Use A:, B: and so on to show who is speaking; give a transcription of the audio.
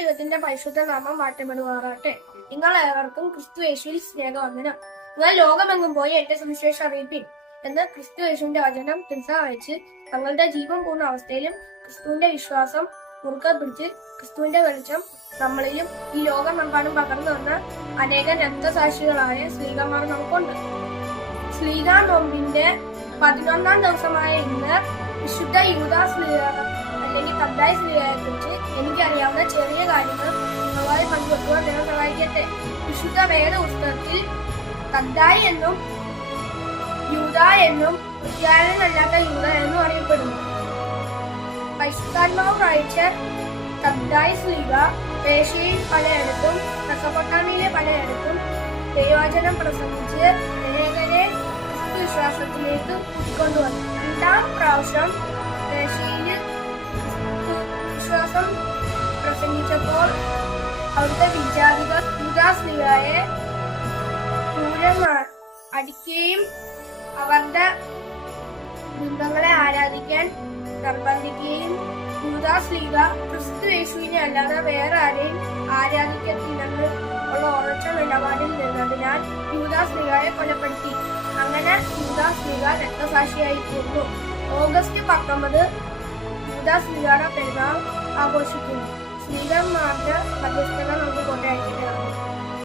A: ദൈവത്തിന്റെ പരിശുദ്ധ നാമം വാട്ടമിടുവാറാട്ടെ നിങ്ങൾ ഏവർക്കും ക്രിസ്തു യേശുവിൽ സ്നേഹവന്ദനം. നിങ്ങൾ ലോകമെങ്ങും പോയി എന്റെ സുവിശേഷം അറിയിപ്പിൻ എന്ന് ക്രിസ്തു യേശുവിന്റെ വചനം തിരിച്ച തങ്ങളുടെ ജീവൻ പോകുന്ന അവസ്ഥയിലും ക്രിസ്തുവിന്റെ വിശ്വാസം മുറുക്കെ പിടിച്ച് ക്രിസ്തുവിന്റെ വെളിച്ചം നമ്മളിലും ഈ ലോകമെമ്പാടും പകർന്നു വന്ന അനേകം രക്തസാക്ഷികളായ സ്ത്രീകന്മാർ നമുക്കുണ്ട്. സ്ത്രീകാ നോമ്പിന്റെ പതിനൊന്നാം ദിവസമായ ഇന്ന് വിശുദ്ധ യൂദാ സ്ലീഗ അല്ലെങ്കിൽ കബ്ദായ സ്ലീഗയെ കുറിച്ച് എനിക്കറിയാവുന്ന ചെറിയ കാര്യങ്ങൾ നിങ്ങളുമായി പങ്കുവെക്കുവാൻ നിങ്ങൾ സഹായിക്കട്ടെ. വിശുദ്ധ വേദ പുസ്തകത്തിൽ കദ്ദായി എന്നും യൂത എന്നും ക്രിസ്ത്യാനല്ലാത്ത യൂത എന്നും അറിയപ്പെടുന്നു. പരിശുദ്ധാത്മാവ് വായിച്ച കദ്ദായി സ്ലീഗ പേശയിൽ പലയിടത്തും മെസപ്പൊട്ടാമിയിലെ പലയിടത്തും ദൈവചനം പ്രസംഗിച്ച് ക്രിസ്തു വിശ്വാസത്തിലേക്ക് കൊണ്ടുവന്നു രണ്ടാം പ്രാവശ്യം അവിടുത്തെ വിചാരികൾ യുദാസ്ലിയായെ ക്രൂരന്മാർ അടിക്കുകയും അവരുടെ ബിംബങ്ങളെ ആരാധിക്കാൻ നിർബന്ധിക്കുകയും യൂദാസ് ലീഗ ക്രിസ്തു യേശുവിനെ അല്ലാതെ വേറെ ആരെയും ആരാധിക്കത്തില്ലെന്ന് ഉള്ള ഉറച്ച നിലപാടിൽ നിന്നതിനാൽ യൂദാസ് ലീഗയെ കൊലപ്പെടുത്തി. അങ്ങനെ യൂദാസ് ലീഗ രക്തസാക്ഷിയായി തീർന്നു ഓഗസ്റ്റ് പത്തൊമ്പത് യൂദാസ് ലീഗയുടെ പെരുന്നാൾ ആഘോഷിക്കുന്നു. സ്ത്രീകന്മാർക്ക് മധ്യസ്ഥത നമുക്ക് കൊണ്ടായിരിക്കുന്നതാണ്